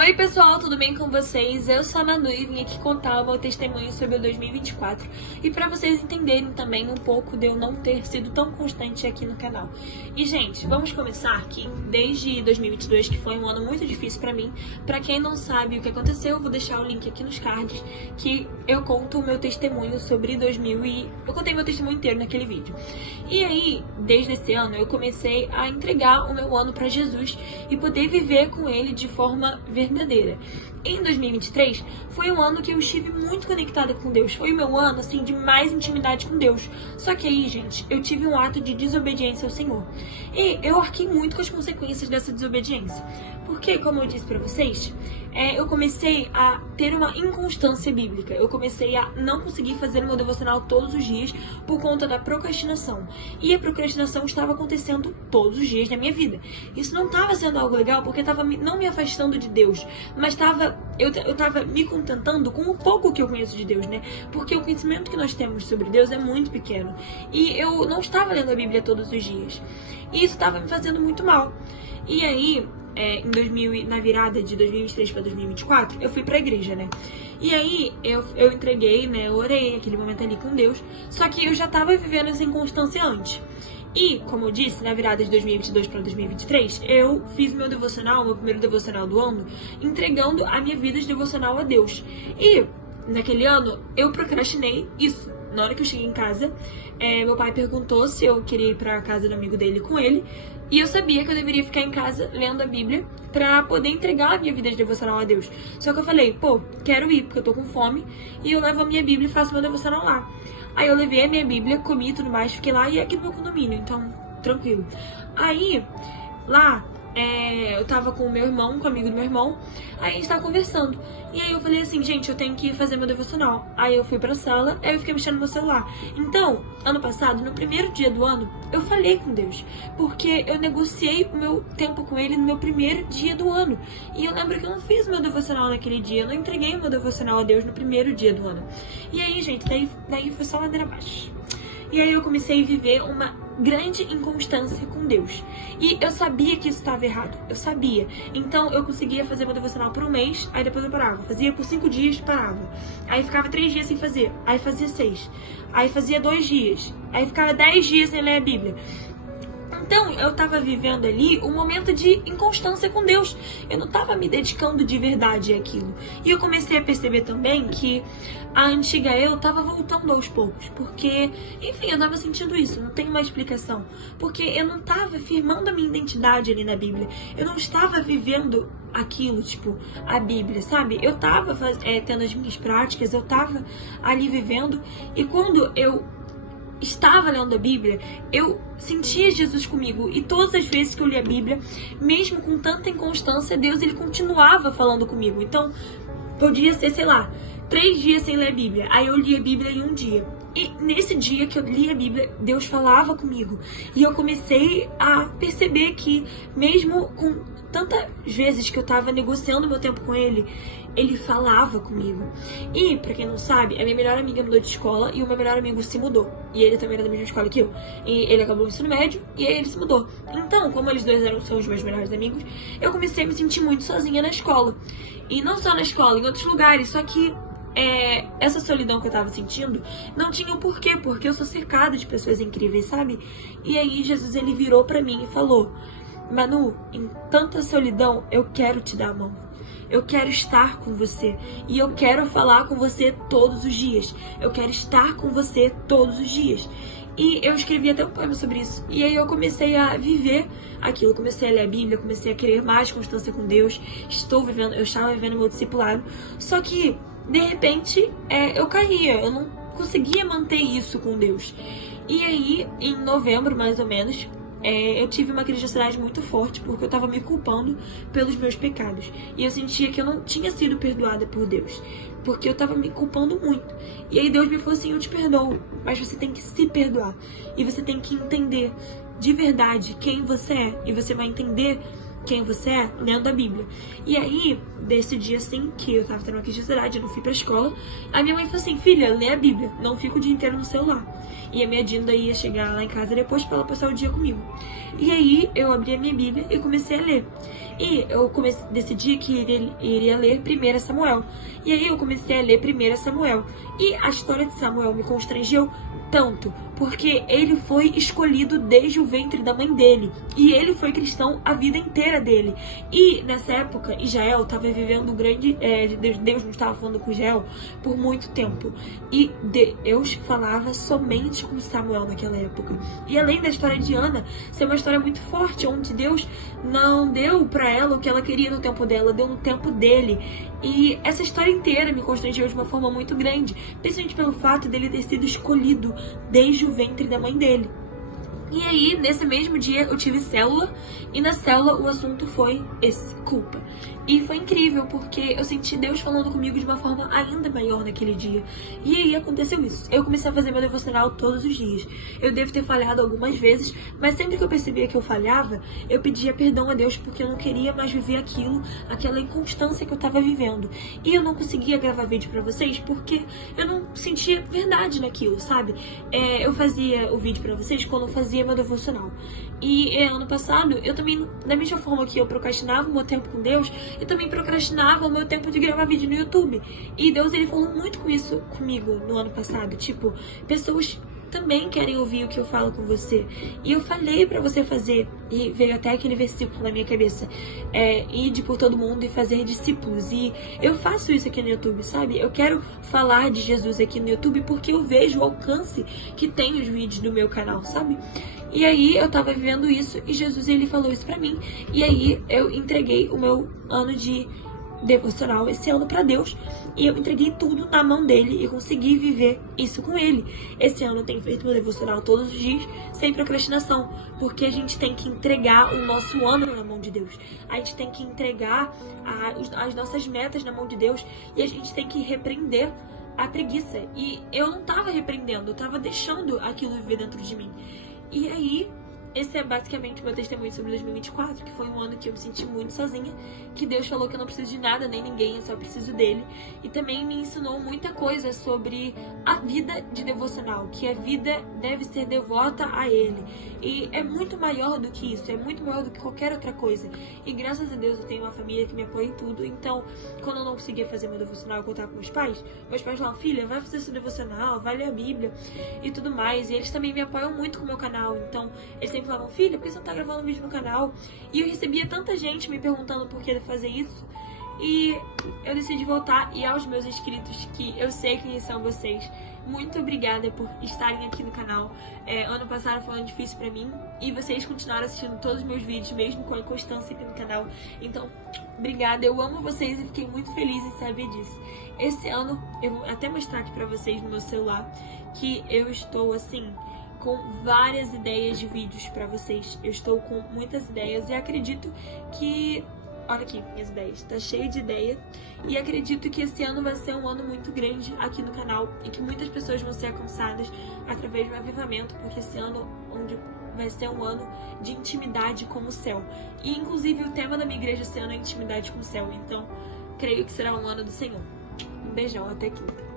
Oi pessoal, tudo bem com vocês? Eu sou a Manu e vim aqui contar o meu testemunho sobre o 2024 e para vocês entenderem também um pouco de eu não ter sido tão constante aqui no canal. E gente, vamos começar aqui desde 2022, que foi um ano muito difícil para mim. Para quem não sabe o que aconteceu, eu vou deixar o link aqui nos cards que eu conto o meu testemunho sobre 2000 e eu contei meu testemunho inteiro naquele vídeo. E aí, desde esse ano, eu comecei a entregar o meu ano para Jesus e poder viver com ele de forma verdadeira. Em 2023 foi um ano que eu estive muito conectada com Deus. Foi o meu ano, assim, de mais intimidade com Deus. Só que aí, gente, eu tive um ato de desobediência ao Senhor. E eu arquei muito com as consequências dessa desobediência. Porque, como eu disse pra vocês, eu comecei a ter uma inconstância bíblica. Eu comecei a não conseguir fazer o meu devocional todos os dias por conta da procrastinação. E a procrastinação estava acontecendo todos os dias na minha vida. Isso não estava sendo algo legal porque estava não me afastando de Deus, mas eu estava me contentando com o pouco que eu conheço de Deus, né? Porque o conhecimento que nós temos sobre Deus é muito pequeno. E eu não estava lendo a Bíblia todos os dias. E isso estava me fazendo muito mal. E aí, na virada de 2023 para 2024, eu fui pra igreja, né? E aí, eu entreguei, né? Eu orei aquele momento ali com Deus. Só que eu já tava vivendo essa inconstância antes. E, como eu disse, na virada de 2022 para 2023, eu fiz meu primeiro devocional do ano, entregando a minha vida de devocional a Deus. E, naquele ano, eu procrastinei isso. Na hora que eu cheguei em casa, meu pai perguntou se eu queria ir pra casa do amigo dele com ele. E eu sabia que eu deveria ficar em casa lendo a Bíblia pra poder entregar a minha vida de devocional a Deus. Só que eu falei, quero ir, porque eu tô com fome. E eu levo a minha Bíblia e faço meu devocional lá. Aí eu levei a minha Bíblia, comi e tudo mais, fiquei lá e aqui no meu condomínio, então, tranquilo. Aí, lá, eu tava com o meu irmão, com o amigo do meu irmão, aí a gente tava conversando. E aí eu falei assim, gente, eu tenho que fazer meu devocional. Aí eu fui pra sala, aí eu fiquei mexendo no meu celular. Então, ano passado, no primeiro dia do ano, eu falei com Deus, porque eu negociei o meu tempo com ele no meu primeiro dia do ano. E eu lembro que eu não fiz meu devocional naquele dia, eu não entreguei o meu devocional a Deus no primeiro dia do ano. E aí, gente, daí foi só ladeira abaixo. E aí eu comecei a viver uma grande inconstância com Deus. E eu sabia que isso estava errado. Eu sabia. Então eu conseguia fazer meu devocional por um mês, aí depois eu parava. Fazia por 5 dias, parava. Aí ficava 3 dias sem fazer. Aí fazia 6. Aí fazia 2 dias. Aí ficava 10 dias sem ler a Bíblia. Então, eu tava vivendo ali um momento de inconstância com Deus. Eu não tava me dedicando de verdade àquilo. E eu comecei a perceber também que a antiga eu tava voltando aos poucos. Porque, enfim, eu tava sentindo isso. Não tem uma explicação. Porque eu não tava firmando a minha identidade ali na Bíblia. Eu não estava vivendo aquilo, tipo, a Bíblia, sabe? Eu tava tendo as minhas práticas, eu tava ali vivendo. E quando eu estava lendo a Bíblia, eu sentia Jesus comigo. E todas as vezes que eu li a Bíblia, mesmo com tanta inconstância, Deus, ele continuava falando comigo. Então, podia ser, sei lá, 3 dias sem ler a Bíblia. Aí eu li a Bíblia em um dia. E nesse dia que eu li a Bíblia, Deus falava comigo. E eu comecei a perceber que, mesmo com tantas vezes que eu tava negociando meu tempo com ele, ele falava comigo. E, pra quem não sabe, a minha melhor amiga mudou de escola e o meu melhor amigo se mudou. E ele também era da mesma escola que eu. E ele acabou o ensino médio e aí ele se mudou. Então, como eles dois são os meus melhores amigos, eu comecei a me sentir muito sozinha na escola. E não só na escola, em outros lugares. Só que essa solidão que eu tava sentindo não tinha um porquê, porque eu sou cercada de pessoas incríveis, sabe? E aí Jesus, ele virou pra mim e falou: Manu, em tanta solidão, eu quero te dar a mão. Eu quero estar com você. E eu quero falar com você todos os dias. Eu quero estar com você todos os dias. E eu escrevi até um poema sobre isso. E aí eu comecei a viver aquilo. Comecei a ler a Bíblia, comecei a querer mais constância com Deus. Eu estava vivendo meu discipulado. Só que, de repente, eu caía. Eu não conseguia manter isso com Deus. E aí, em novembro, mais ou menos, eu tive uma crise de ansiedade muito forte, porque eu tava me culpando pelos meus pecados. E eu sentia que eu não tinha sido perdoada por Deus, porque eu tava me culpando muito. E aí Deus me falou assim: eu te perdoo, mas você tem que se perdoar. E você tem que entender de verdade quem você é. E você vai entender quem você é lendo a Bíblia. E aí, desse dia assim, que eu tava tendo uma crise de ansiedade, eu não fui pra escola, a minha mãe falou assim: filha, lê a Bíblia, não fica o dia inteiro no celular. E a minha Dinda ia chegar lá em casa depois pra ela passar o dia comigo. E aí, eu abri a minha Bíblia e comecei a ler. E eu decidi que iria ler 1 Samuel. E aí eu comecei a ler 1 Samuel. E a história de Samuel me constrangeu tanto, porque ele foi escolhido desde o ventre da mãe dele. E ele foi cristão a vida inteira dele. E nessa época, Israel estava vivendo um grande... Deus não estava falando com Israel por muito tempo. E Deus falava somente com Samuel naquela época. E além da história de Ana ser uma história muito forte, onde Deus não deu para ela o que ela queria no tempo dela, deu no tempo dele. E essa história inteira me constrangeu de uma forma muito grande, principalmente pelo fato dele ter sido escolhido desde o ventre da mãe dele. E aí, nesse mesmo dia, eu tive célula, e na célula o assunto foi esse, culpa. E foi incrível, porque eu senti Deus falando comigo de uma forma ainda maior naquele dia. E aí aconteceu isso. Eu comecei a fazer meu devocional todos os dias. Eu devo ter falhado algumas vezes, mas sempre que eu percebia que eu falhava, eu pedia perdão a Deus, porque eu não queria mais viver aquilo, aquela inconstância que eu tava vivendo. E eu não conseguia gravar vídeo pra vocês, porque eu não sentia verdade naquilo, sabe? Eu fazia o vídeo pra vocês quando eu fazia meu devocional. E ano passado, eu também, da mesma forma que eu procrastinava o meu tempo com Deus, eu também procrastinava o meu tempo de gravar vídeo no YouTube. E Deus, ele falou muito com isso comigo no ano passado. Tipo, pessoas também querem ouvir o que eu falo com você. E eu falei pra você fazer, e veio até aquele versículo na minha cabeça, ide por todo mundo e fazer discípulos. E eu faço isso aqui no YouTube, sabe? Eu quero falar de Jesus aqui no YouTube porque eu vejo o alcance que tem os vídeos do meu canal, sabe? E aí eu tava vivendo isso e Jesus, ele falou isso pra mim. E aí eu entreguei o meu ano de devocional esse ano pra Deus, e eu entreguei tudo na mão dele e consegui viver isso com ele. Esse ano eu tenho feito meu devocional todos os dias, sem procrastinação, porque a gente tem que entregar o nosso ano na mão de Deus. A gente tem que entregar as nossas metas na mão de Deus, e a gente tem que repreender a preguiça. E eu não tava repreendendo, eu tava deixando aquilo viver dentro de mim. E aí, esse é basicamente o meu testemunho sobre 2024, que foi um ano que eu me senti muito sozinha, que Deus falou que eu não preciso de nada, nem ninguém, eu só preciso dele. E também me ensinou muita coisa sobre a vida de devocional, que a vida deve ser devota a ele. E é muito maior do que isso, é muito maior do que qualquer outra coisa. E graças a Deus eu tenho uma família que me apoia em tudo. Então, quando eu não conseguia fazer meu devocional, eu contava com meus pais falavam, filha, vai fazer seu devocional, vai ler a Bíblia e tudo mais. E eles também me apoiam muito com o meu canal, então eles sempre falavam, filha, por que você não tá gravando vídeo no canal? E eu recebia tanta gente me perguntando por que fazer isso. E eu decidi voltar. E aos meus inscritos, que eu sei quem são vocês, muito obrigada por estarem aqui no canal. Ano passado foi um ano difícil pra mim, e vocês continuaram assistindo todos os meus vídeos, mesmo com a constância aqui no canal. Então, obrigada, eu amo vocês e fiquei muito feliz em saber disso. Esse ano, eu vou até mostrar aqui pra vocês no meu celular, que eu estou assim, com várias ideias de vídeos pra vocês. Eu estou com muitas ideias e acredito que... Olha aqui, minhas ideias. Tá cheio de ideia. E acredito que esse ano vai ser um ano muito grande aqui no canal. E que muitas pessoas vão ser alcançadas através do avivamento. Porque esse ano vai ser um ano de intimidade com o céu. E inclusive o tema da minha igreja esse ano é intimidade com o céu. Então, creio que será um ano do Senhor. Um beijão, até quinta.